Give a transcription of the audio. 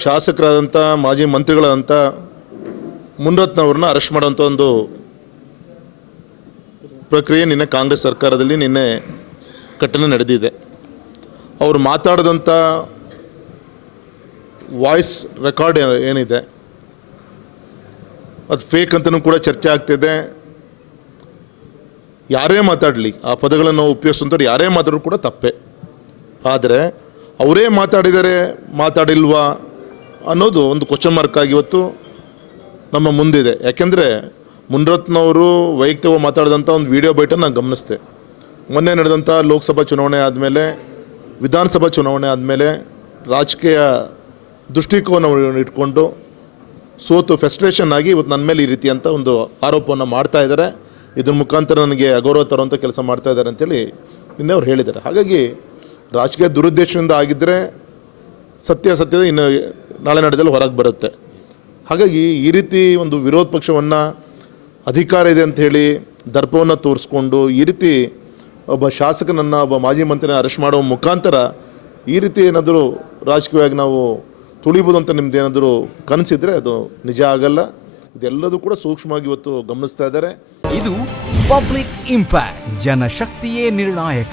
ಶಾಸಕರಾದಂಥ, ಮಾಜಿ ಮಂತ್ರಿಗಳಾದಂಥ ಮುನ್ರತ್ನವ್ರನ್ನ ಅರೆಸ್ಟ್ ಮಾಡೋಂಥ ಒಂದು ಪ್ರಕ್ರಿಯೆ ನಿನ್ನೆ ಕಾಂಗ್ರೆಸ್ ಸರ್ಕಾರದಲ್ಲಿ ನಿನ್ನೆ ಘಟನೆ ನಡೆದಿದೆ. ಅವರು ಮಾತಾಡಿದಂಥ ವಾಯ್ಸ್ ರೆಕಾರ್ಡ್ ಏನಿದೆ, ಅದು ಫೇಕ್ ಅಂತಲೂ ಕೂಡ ಚರ್ಚೆ ಆಗ್ತಿದೆ. ಯಾರೇ ಮಾತಾಡಲಿ, ಆ ಪದಗಳನ್ನು ಉಪಯೋಗಿಸುವಂಥವ್ರು ಯಾರೇ ಮಾತಾಡೋರು ಕೂಡ ತಪ್ಪೆ. ಆದರೆ, ಅವರೇ ಮಾತಾಡಿದರೆ ಮಾತಾಡಿಲ್ವಾ? ಅನ್ನೋದು ಒಂದು ಕ್ವಶನ್ ಮಾರ್ಕ್ ಆಗಿ ಇವತ್ತು ನಮ್ಮ ಮುಂದಿದೆ. ಯಾಕೆಂದರೆ ಮುನ್ರತ್ನವರು ವೈಯಕ್ತಿಕವಾಗಿ ಮಾತಾಡಿದಂಥ ಒಂದು ವಿಡಿಯೋ ಬೈಟನ್ನು ನಾನು ಗಮನಿಸಿದೆ. ಮೊನ್ನೆ ನಡೆದಂಥ ಲೋಕಸಭಾ ಚುನಾವಣೆ ಆದಮೇಲೆ, ವಿಧಾನಸಭಾ ಚುನಾವಣೆ ಆದಮೇಲೆ ರಾಜಕೀಯ ದೃಷ್ಟಿಕೋನ ಇಟ್ಕೊಂಡು ಸೋತು ಫೆಸ್ಟ್ರೇಷನ್ ಆಗಿ ಇವತ್ತು ನನ್ನ ಮೇಲೆ ಈ ರೀತಿಯಂಥ ಒಂದು ಆರೋಪವನ್ನು ಮಾಡ್ತಾ ಇದ್ದಾರೆ. ಇದ್ರ ಮುಖಾಂತರ ನನಗೆ ಅಗೌರವ ತರುವಂಥ ಕೆಲಸ ಮಾಡ್ತಾ ಇದ್ದಾರೆ ಅಂತೇಳಿ ನಿನ್ನೆ ಅವ್ರು ಹೇಳಿದ್ದಾರೆ. ಹಾಗಾಗಿ ರಾಜಕೀಯ ದುರುದ್ದೇಶದಿಂದ ಆಗಿದ್ದರೆ ಸತ್ಯ ಸತ್ಯದ ಇನ್ನು ನಾಳೆ ನಡೆದಲ್ಲಿ ಹೊರಗೆ ಬರುತ್ತೆ. ಹಾಗಾಗಿ ಈ ರೀತಿ ಒಂದು ವಿರೋಧ ಪಕ್ಷವನ್ನು ಅಧಿಕಾರ ಇದೆ ಅಂತ ಹೇಳಿ ದರ್ಪವನ್ನು ತೋರಿಸ್ಕೊಂಡು ಈ ರೀತಿ ಒಬ್ಬ ಶಾಸಕನನ್ನು ಒಬ್ಬ ಮಾಜಿ ಮಂತ್ರಿನ ಅರೆಸ್ಟ್ ಮಾಡುವ ಮುಖಾಂತರ ಈ ರೀತಿ ಏನಾದರೂ ರಾಜಕೀಯವಾಗಿ ನಾವು ತುಳಿಬೋದು ಅಂತ ನಿಮ್ದು ಏನಾದರೂ ಕನಸಿದ್ರೆ ಅದು ನಿಜ ಆಗಲ್ಲ. ಇದೆಲ್ಲದೂ ಕೂಡ ಸೂಕ್ಷ್ಮವಾಗಿ ಇವತ್ತು ಗಮನಿಸ್ತಾ ಇದ್ದಾರೆ. ಇದು ಪಬ್ಲಿಕ್ ಇಂಪ್ಯಾಕ್ಟ್, ಜನಶಕ್ತಿಯೇ ನಿರ್ಣಾಯಕ.